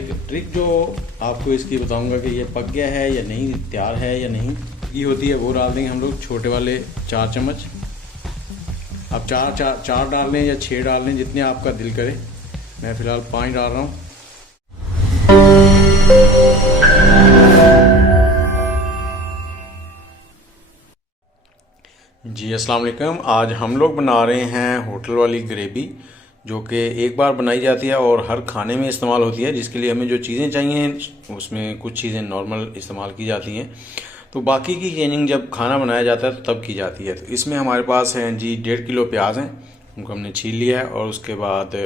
एक ट्रिक जो आपको इसकी बताऊंगा कि ये पक गया है या नहीं, तैयार है या नहीं, ये होती है वो डाल देंगे हम लोग छोटे वाले 4 चम्मच। आप चार डाल लें या 6 डाल लें, जितने आपका दिल करे। मैं फ़िलहाल 5 डाल रहा हूँ। जी अस्सलाम वालेकुम। आज हम लोग बना रहे हैं होटल वाली ग्रेवी, जो कि एक बार बनाई जाती है और हर खाने में इस्तेमाल होती है। जिसके लिए हमें जो चीज़ें चाहिए उसमें कुछ चीज़ें नॉर्मल इस्तेमाल की जाती हैं, तो बाकी की क्लीनिंग जब खाना बनाया जाता है तो तब की जाती है। तो इसमें हमारे पास हैं जी 1.5 किलो प्याज हैं, उनको हमने छील लिया है। और उसके बाद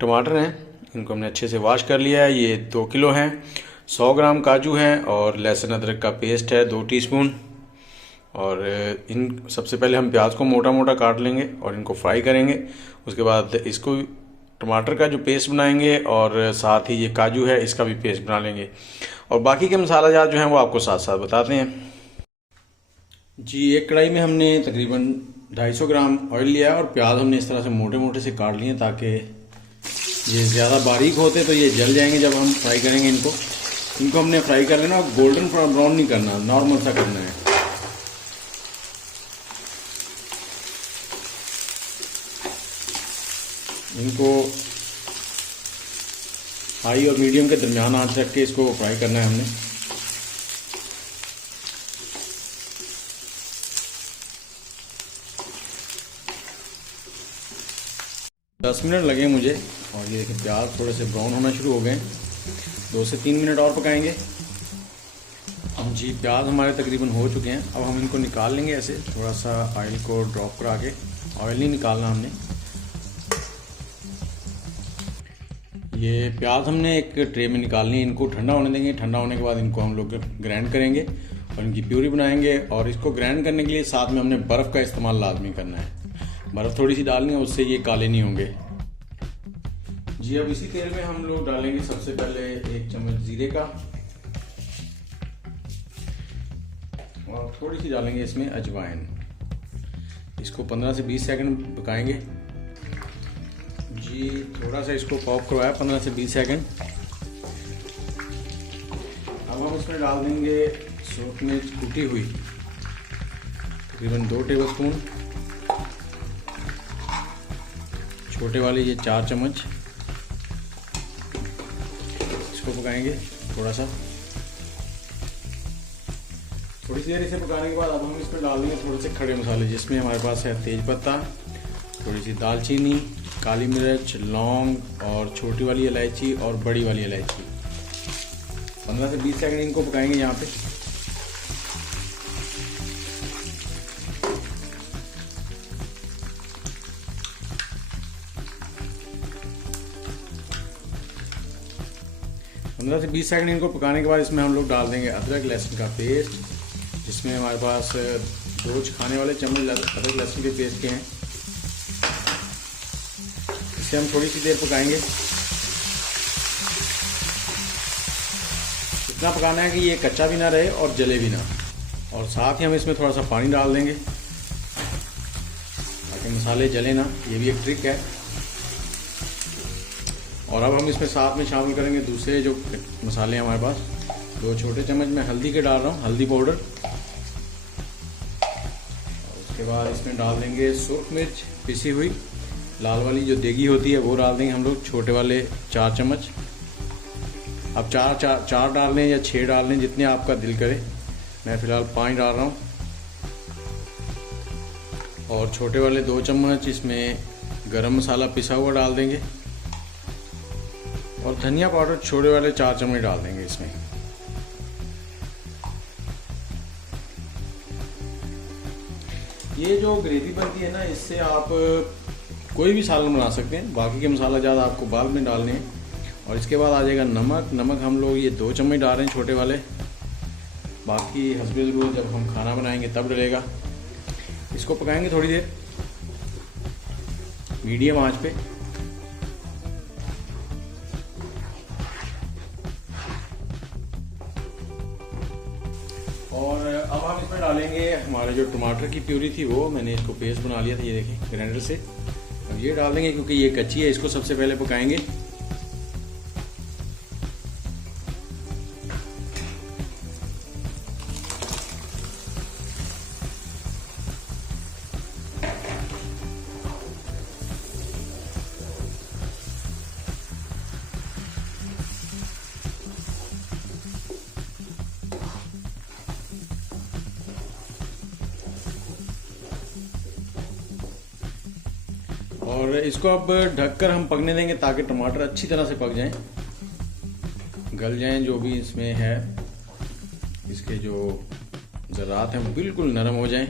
टमाटर हैं, इनको हमने अच्छे से वॉश कर लिया है, ये 2 किलो हैं। 100 ग्राम काजू हैं और लहसुन अदरक का पेस्ट है 2 टीस्पून। और इन सबसे पहले हम प्याज को मोटा मोटा काट लेंगे और इनको फ्राई करेंगे। उसके बाद इसको टमाटर का जो पेस्ट बनाएंगे और साथ ही ये काजू है इसका भी पेस्ट बना लेंगे। और बाकी के मसाला जात जो हैं वो आपको साथ साथ बताते हैं। जी एक कढ़ाई में हमने तकरीबन 250 ग्राम ऑयल लिया है और प्याज हमने इस तरह से मोटे मोटे से काट लिए, ताकि ये ज़्यादा बारीक होते तो ये जल जाएंगे जब हम फ्राई करेंगे। इनको हमने फ्राई कर लेना और गोल्डन ब्राउन नहीं करना, नॉर्मल सा करना है। इनको हाई और मीडियम के दरमियान आंच रख के इसको फ्राई करना है हमने। दस मिनट लगे मुझे, और ये देखिए प्याज थोड़े से ब्राउन होना शुरू हो गए। 2 से 3 मिनट और पकाएंगे। जी प्याज हमारे तकरीबन हो चुके हैं। अब हम इनको निकाल लेंगे ऐसे, थोड़ा सा ऑयल को ड्रॉप करा के। ऑयल नहीं निकालना हमने। ये प्याज हमने एक ट्रे में निकालनी है, इनको ठंडा होने देंगे। ठंडा होने के बाद इनको हम लोग ग्राइंड करेंगे और इनकी प्यूरी बनाएंगे। और इसको ग्राइंड करने के लिए साथ में हमने बर्फ़ का इस्तेमाल लाजमी करना है। बर्फ़ थोड़ी सी डालनी है, उससे ये काले नहीं होंगे। जी अब इसी तेल में हम लोग डालेंगे सबसे पहले 1 चम्मच जीरे का, और थोड़ी सी डालेंगे इसमें अजवाइन। इसको 15 से 20 सेकंड पकाएंगे। जी थोड़ा सा इसको पॉप करवाया 15 से 20 सेकंड। अब हम इसमें डाल देंगे सूरख मिर्च कूटी हुई, तकरीबन 2 टेबलस्पून। छोटे वाले ये 4 चम्मच। इसको पकाएंगे थोड़ा सा, थोड़ी सी देर इसे पकाने के बाद अब हम इसमें डाल देंगे थोड़े से खड़े मसाले, जिसमें हमारे पास है तेज पत्ता, थोड़ी सी दालचीनी, काली मिर्च, लौंग और छोटी वाली इलायची और बड़ी वाली इलायची। 15 से 20 सेकंड इनको पकाएंगे यहाँ पे। पंद्रह से 20 सेकंड इनको पकाने के बाद इसमें हम लोग डाल देंगे अदरक लहसुन का पेस्ट, जिसमें हमारे पास 2 खाने वाले चम्मच अदरक लहसुन के पेस्ट के हैं। इसे हम थोड़ी सी देर पकाएंगे। इतना पकाना है कि ये कच्चा भी ना रहे और जले भी ना। और साथ ही हम इसमें थोड़ा सा पानी डाल देंगे ताकि मसाले जले ना, ये भी एक ट्रिक है। और अब हम इसमें साथ में शामिल करेंगे दूसरे जो मसाले हैं हमारे पास। 2 छोटे चम्मच मैं हल्दी के डाल रहा हूँ, हल्दी पाउडर। और उसके बाद इसमें डाल देंगे सूरख मिर्च पिसी हुई, लाल वाली जो देगी होती है वो डाल देंगे हम लोग छोटे वाले 4 चम्मच। अब चार डाल लें या 6 डाल लें, जितने आपका दिल करे। मैं फ़िलहाल 5 डाल रहा हूँ। और छोटे वाले 2 चम्मच इसमें गरम मसाला पिसा हुआ डाल देंगे। और धनिया पाउडर छोटे वाले 4 चम्मच डाल देंगे इसमें। ये जो ग्रेवी बनती है ना, इससे आप कोई भी सालन बना सकते हैं। बाकी के मसाला ज़्यादा आपको बाद में डालने हैं। और इसके बाद आ जाएगा नमक। नमक हम लोग ये 2 चम्मच डाल रहे हैं छोटे वाले, बाकी हस्बे ज़रूरत जब हम खाना बनाएंगे तब डलेगा। इसको पकाएंगे थोड़ी देर मीडियम आंच पे। और अब हम इसमें डालेंगे हमारे जो टमाटर की प्यूरी थी, वो मैंने इसको पेस्ट बना लिया था, ये देखिए ग्राइंडर से। अब ये डाल देंगे क्योंकि ये कच्ची है। इसको सबसे पहले पकाएंगे। और इसको अब ढककर हम पकने देंगे ताकि टमाटर अच्छी तरह से पक जाएं, गल जाएं, जो भी इसमें है इसके जो ज़रात हैं वो बिल्कुल नरम हो जाएं।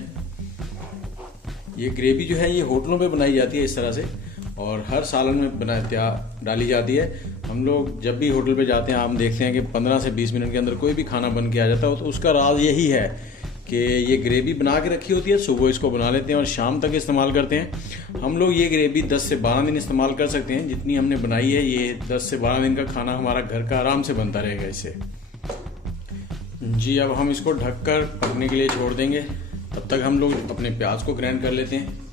ये ग्रेवी जो है ये होटलों पे बनाई जाती है इस तरह से, और हर सालन में डाली जाती है। हम लोग जब भी होटल पे जाते हैं, हम देखते हैं कि 15 से 20 मिनट के अंदर कोई भी खाना बन के आ जाता है। तो उसका राज यही है कि ये ग्रेवी बना के रखी होती है, सुबह इसको बना लेते हैं और शाम तक इस्तेमाल करते हैं। हम लोग ये ग्रेवी 10 से 12 दिन इस्तेमाल कर सकते हैं। जितनी हमने बनाई है, ये 10 से 12 दिन का खाना हमारा घर का आराम से बनता रहेगा इससे। जी, अब हम इसको ढककर पकने के लिए छोड़ देंगे। तब तक हम लोग अपने प्याज को ग्राइंड कर लेते हैं।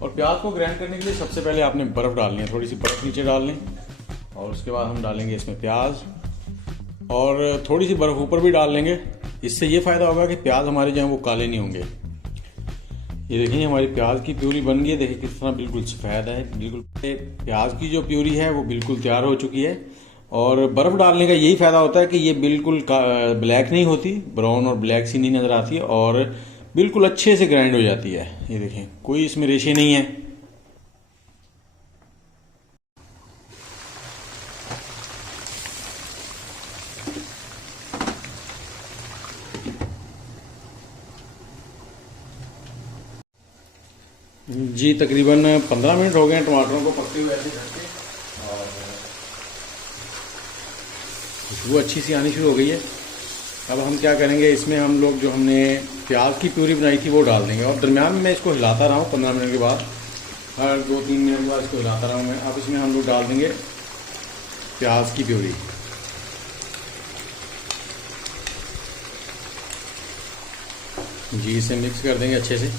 और प्याज को ग्राइंड करने के लिए सबसे पहले आपने बर्फ़ डालनी है, थोड़ी सी बर्फ़ नीचे डाल लें, और उसके बाद हम डालेंगे इसमें प्याज, और थोड़ी सी बर्फ़ ऊपर भी डाल लेंगे। इससे ये फ़ायदा होगा कि प्याज हमारे जो हैं वो काले नहीं होंगे। ये देखिए हमारी प्याज की प्यूरी बन गई है, देखिए किस तरह बिल्कुल सफ़ेद है। बिल्कुल प्याज की जो प्यूरी है वो बिल्कुल तैयार हो चुकी है। और बर्फ़ डालने का यही फ़ायदा होता है कि ये बिल्कुल ब्लैक नहीं होती, ब्राउन और ब्लैक सी नहीं नज़र आती, और बिल्कुल अच्छे से ग्राइंड हो जाती है। ये देखें, कोई इसमें रेशे नहीं है। जी, तकरीबन 15 मिनट हो गए हैं टमाटरों को पकते हुए ऐसे करके, और खुशबू अच्छी सी आनी शुरू हो गई है। अब हम क्या करेंगे, इसमें हम लोग जो हमने प्याज की प्यूरी बनाई थी वो डाल देंगे, और दरमियान में मैं इसको हिलाता रहा हूँ 15 मिनट के बाद, हर 2-3 मिनट के बाद इसको हिलाता रहा हूँ मैं। अब इसमें हम लोग डाल देंगे प्याज की प्यूरी। जी, इसे मिक्स कर देंगे अच्छे से।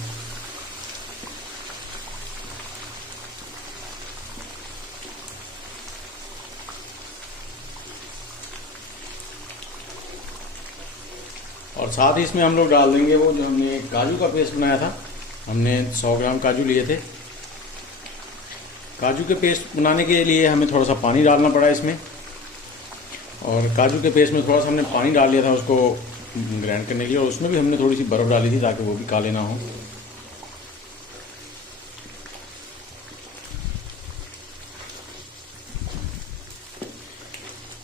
और साथ ही इसमें हम लोग डाल देंगे वो जो हमने काजू का पेस्ट बनाया था। हमने 100 ग्राम काजू लिए थे। काजू के पेस्ट बनाने के लिए हमें थोड़ा सा पानी डालना पड़ा इसमें, और काजू के पेस्ट में थोड़ा सा हमने पानी डाल लिया था उसको ग्राइंड करने के लिए, और उसमें भी हमने थोड़ी सी बर्फ़ डाली थी ताकि वो भी काले ना हो।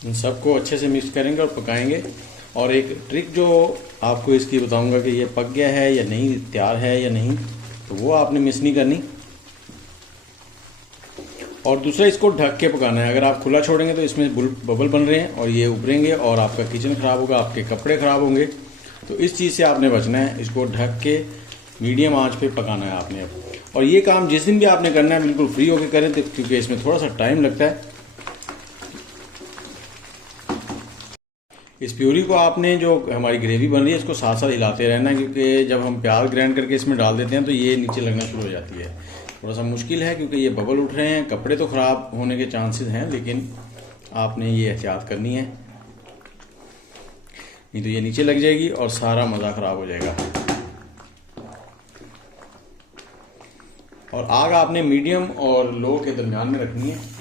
इन सबको अच्छे से मिक्स करेंगे और पकाएंगे। और एक ट्रिक जो आपको इसकी बताऊंगा कि ये पक गया है या नहीं, तैयार है या नहीं, तो वो आपने मिस नहीं करनी। और दूसरा, इसको ढक के पकाना है। अगर आप खुला छोड़ेंगे तो इसमें बबल बन रहे हैं और ये उभरेंगे और आपका किचन ख़राब होगा, आपके कपड़े ख़राब होंगे। तो इस चीज़ से आपने बचना है। इसको ढक के मीडियम आंच पे पकाना है आपने। और ये काम जिस दिन भी आपने करना है बिल्कुल फ्री होकर करें, क्योंकि इसमें थोड़ा सा टाइम लगता है। इस प्यूरी को आपने, जो हमारी ग्रेवी बन रही है, इसको साथ साथ हिलाते रहना, क्योंकि जब हम प्याज ग्राइंड करके इसमें डाल देते हैं तो ये नीचे लगना शुरू हो जाती है। थोड़ा सा मुश्किल है क्योंकि ये बबल उठ रहे हैं, कपड़े तो ख़राब होने के चांसेस हैं, लेकिन आपने ये एहतियात करनी है, नहीं तो ये नीचे लग जाएगी और सारा मज़ा ख़राब हो जाएगा। और आग आपने मीडियम और लो के दरमियान में रखनी है।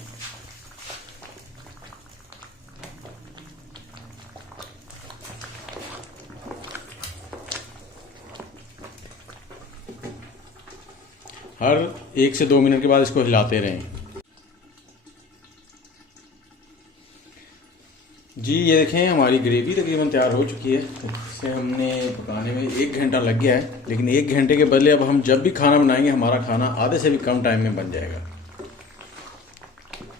हर 1 से 2 मिनट के बाद इसको हिलाते रहें। जी, ये देखें हमारी ग्रेवी तकरीबन तैयार हो चुकी है। इसे हमने पकाने में 1 घंटा लग गया है, लेकिन 1 घंटे के बदले अब हम जब भी खाना बनाएंगे हमारा खाना आधे से भी कम टाइम में बन जाएगा।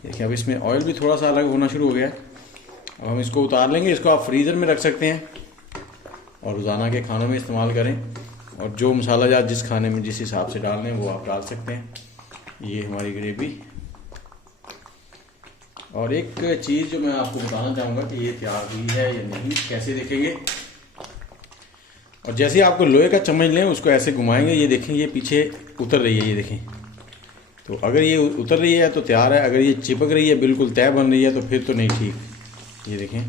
देखिए, अब इसमें ऑयल भी थोड़ा सा अलग होना शुरू हो गया है। अब हम इसको उतार लेंगे। इसको आप फ्रीज़र में रख सकते हैं और रोज़ाना के खानों में इस्तेमाल करें, और जो मसाला जात जिस खाने में जिस हिसाब से डालने वो आप डाल सकते हैं। ये हमारी ग्रेवी। और एक चीज़ जो मैं आपको बताना चाहूँगा कि ये तैयार हुई है या नहीं, कैसे देखेंगे। और जैसे आपको लोहे का चम्मच लें, उसको ऐसे घुमाएंगे, ये देखें ये पीछे उतर रही है, ये देखें। तो अगर ये उतर रही है तो तैयार है, अगर ये चिपक रही है, बिल्कुल तय बन रही है, तो फिर तो नहीं ठीक। ये देखें,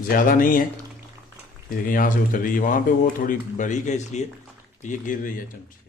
ज़्यादा नहीं है, ये देखें यहाँ से उतर रही है, वहाँ पे वो थोड़ी बारीक है इसलिए तो ये गिर रही है चमचे।